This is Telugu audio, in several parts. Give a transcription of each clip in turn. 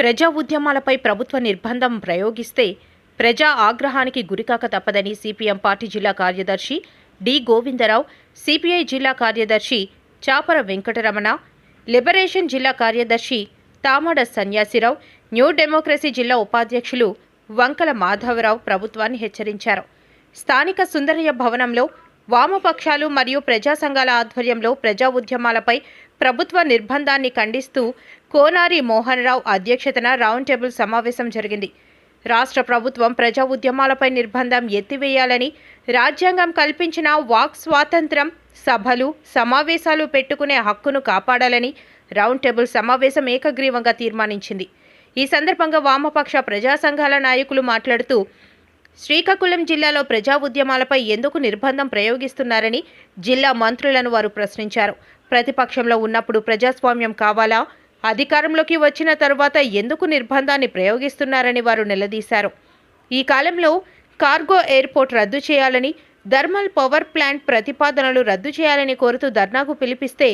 ప్రజా ఉద్యమాలపై ప్రభుత్వ నిర్బంధం ప్రయోగిస్తే ప్రజా ఆగ్రహానికి గురికాక తప్పదని సిపిఎం పార్టీ జిల్లా కార్యదర్శి డి గోవిందరావు, సిపిఐ జిల్లా కార్యదర్శి చాపర వెంకటరమణ, లిబరేషన్ జిల్లా కార్యదర్శి తామడ సన్యాసిరావు, న్యూ డెమోక్రసీ జిల్లా ఉపాధ్యక్షులు వంకల మాధవరావు ప్రభుత్వాన్ని హెచ్చరించారు. స్థానిక సుందరయ్య భవనంలో వామపక్షాలు మరియు ప్రజా సంఘాల ఆధ్వర్యంలో ప్రజా ఉద్యమాలపై ప్రభుత్వ నిర్బంధాన్ని ఖండిస్తూ కోనారి మోహన్ రావు అధ్యక్షతన రౌండ్ టేబుల్ సమావేశం జరిగింది. రాష్ట్ర ప్రభుత్వం ప్రజా ఉద్యమాలపై నిర్బంధం ఎత్తివేయాలని, రాజ్యాంగం కల్పించిన వాక్ స్వాతంత్రం, సభలు, సమావేశాలు పెట్టుకునే హక్కును కాపాడాలని రౌండ్ టేబుల్ సమావేశం ఏకగ్రీవంగా తీర్మానించింది. ఈ సందర్భంగా వామపక్ష ప్రజా సంఘాల నాయకులు మాట్లాడుతూ శ్రీకాకుళం జిల్లాలో ప్రజా ఉద్యమాలపై ఎందుకు నిర్బంధం ప్రయోగిస్తున్నారని జిల్లా మంత్రులను వారు ప్రశ్నించారు. ప్రతిపక్షంలో ఉన్నప్పుడు ప్రజాస్వామ్యం కావాలా? అధికారంలోకి వచ్చిన తరువాత ఎందుకు నిర్బంధాన్ని ప్రయోగిస్తున్నారని వారు నిలదీశారు. ఈ కాలంలో కార్గో ఎయిర్పోర్ట్ రద్దు చేయాలని, థర్మల్ పవర్ ప్లాంట్ ప్రతిపాదనలు రద్దు చేయాలని కోరుతూ ధర్నాకు పిలిపిస్తే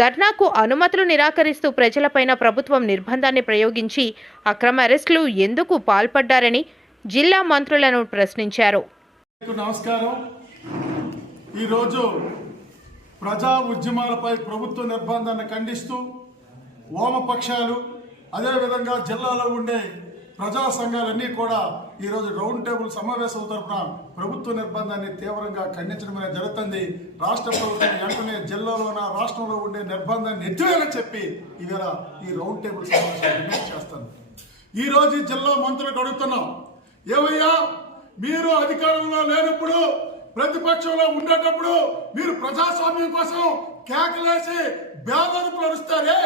ధర్నాకు అనుమతులు నిరాకరిస్తూ ప్రజలపైన ప్రభుత్వం నిర్బంధాన్ని ప్రయోగించి అక్రమ అరెస్టులు ఎందుకు పాల్పడ్డారని జిల్లా మంత్రులను ప్రశ్నించారు. నమస్కారం. ఈరోజు ప్రజా ఉద్యమాలపై ప్రభుత్వ నిర్బంధాన్ని ఖండిస్తూ వామపక్షాలు, అదేవిధంగా జిల్లాలో ఉండే ప్రజా సంఘాలన్నీ కూడా ఈరోజు రౌండ్ టేబుల్ సమావేశం తరఫున ప్రభుత్వ నిర్బంధాన్ని తీవ్రంగా ఖండించడం అనేది జరుగుతుంది. రాష్ట్ర ప్రభుత్వం వెంటనే జిల్లాలోన రాష్ట్రంలో ఉండే నిర్బంధాన్ని ఎత్తివేయాలని చెప్పి ఇవాళ ఈ రౌండ్ టేబుల్ సమావేశాన్ని డిమాండ్ చేస్తాను. ఈరోజు జిల్లా మంత్రులకు అడుగుతున్నాం, ఏమయ్యా మీరు అధికారంలో లేనప్పుడు, ప్రతిపక్షంలో ఉండేటప్పుడు మీరు ప్రజాస్వామ్యం కోసం కేకలేసి బేదరుపులు అరుస్తారే,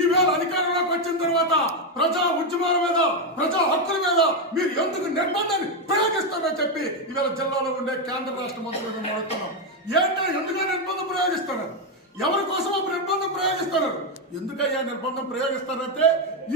ఈవేళ అధికారంలోకి వచ్చిన తర్వాత ప్రజా ఉద్యమాల మీద, ప్రజా హక్కుల మీద మీరు ఎందుకు నిర్బంధాన్ని ప్రయోగిస్తారని చెప్పి ఇవాళ జిల్లాలో ఉండే కేంద్ర రాష్ట్ర మంత్రులను అడుగుతున్నాం. ఏంటో ఎందుకు నిర్బంధం ప్రయోగిస్తున్నారు? ఎవరి కోసం నిర్బంధం ప్రయోగిస్తున్నారు? ఎందుకయ్యా నిర్బంధం ప్రయోగిస్తారంటే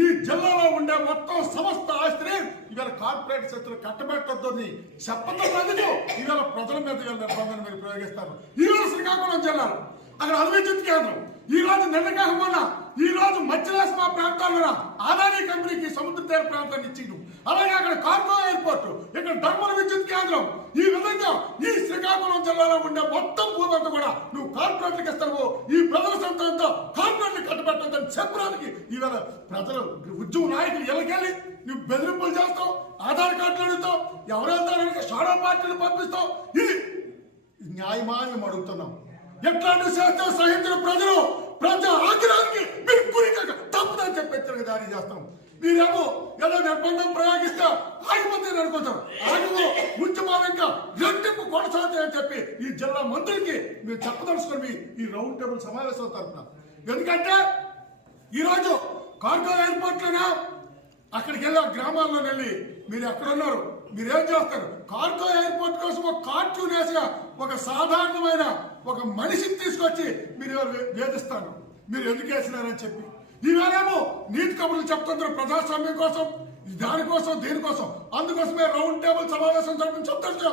ఈ జిల్లాలో ఉండే మొత్తం సమస్త ఆస్తిని ఇవాళ కార్పొరేట్ శక్తులు కట్టబెట్టద్దని చెప్పడం ఎందుకు ఇవాళ ప్రజల మీద ఇవాళ నిర్బంధాన్ని మీరు ప్రయోగిస్తారు. ఈరోజు శ్రీకాకుళం జిల్లాలో అక్కడ అభివృద్ధి కేంద్రం, ఈ రోజు నిన్నకాకుండా ఈ రోజు మధ్యరాష్ట్ర ప్రాంతాల్లో ఆదాని కంపెనీకి సముద్ర తీర ప్రాంతాన్ని ఇచ్చిండు. అలాగే అక్కడ కార్గో ఎయిర్పోర్ట్, ఇక్కడ ధర్మల విద్యుత్ కేంద్రం, ఈ విధంగా ఈ శ్రీకాకుళం జిల్లాలో ఉండే మొత్తం భూమంతా కూడా నువ్వు కార్పొరేట్లకు ఇస్తావు. ఈ ప్రజల సంతంతో కార్పొరేట్లు కట్టబెట్టదని చెప్పడానికి ఇవాళ ప్రజలు ఉద్యమ నాయకులు ఎలాకెళ్ళి నువ్వు బెదిరింపులు చేస్తావు, ఆధార్ కార్డులు అడుగుతావు, ఎవరెళ్తారని షాడో పార్టీలు పంపిస్తావు. ఇది న్యాయమా అని మేము అడుగుతున్నాం. ఎట్లాంటి చేస్తే సహించిన ప్రజలు ప్రజా ఆగ్రహానికి మీరు గురిగా తప్పుదని చెప్పి హెచ్చరిక జారీ చేస్తాం. మీరేమో ఏదో నిర్బంధం ప్రయోగిస్తే ఆగిపోతే అనుకుంటాం. ఆగిపో ఉద్యమాలు ఇంకా రెట్టింపు కొనసాగుతాయని చెప్పి ఈ జిల్లా మంత్రులకి మీరు చెప్పదలుచుకొని ఈ రౌండ్ టేబుల్ సమావేశం తరఫున. ఎందుకంటే ఈరోజు కార్గో ఎయిర్పోర్ట్లోనే అక్కడికి వెళ్ళి గ్రామాల్లో వెళ్ళి మీరు ఎక్కడున్నారు, మీరేం చేస్తారు? కార్గో ఎయిర్పోర్ట్ కోసం ఒక కార్టూన్ వేసిగా ఒక సాధారణమైన ఒక మనిషిని తీసుకొచ్చి మీరు వేధిస్తాను. మీరు ఎందుకు వేసినారని చెప్పి ఈవేళేమో నీతి కబుర్లు చెప్తున్నారు ప్రజాస్వామ్యం కోసం, దానికోసం, దీనికోసం. అందుకోసమే రౌండ్ టేబుల్ సమావేశం జరిపి చెప్తారు.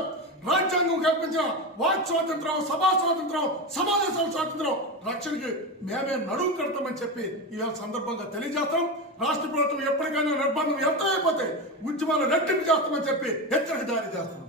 రాజ్యాంగం కల్పించిన వాక్ స్వాతంత్రం, సభా స్వాతంత్రం, సమావేశాల స్వాతంత్రం రక్షణకి మేమే నడుము కడతామని చెప్పి ఇవాళ సందర్భంగా తెలియజేస్తాం. రాష్ట్ర ప్రభుత్వం ఎప్పటికైనా నిర్బంధం ఎంత అయిపోతే ఉద్యమాలు రెట్టింపు చేస్తామని చెప్పి హెచ్చరిక జారీ చేస్తాం.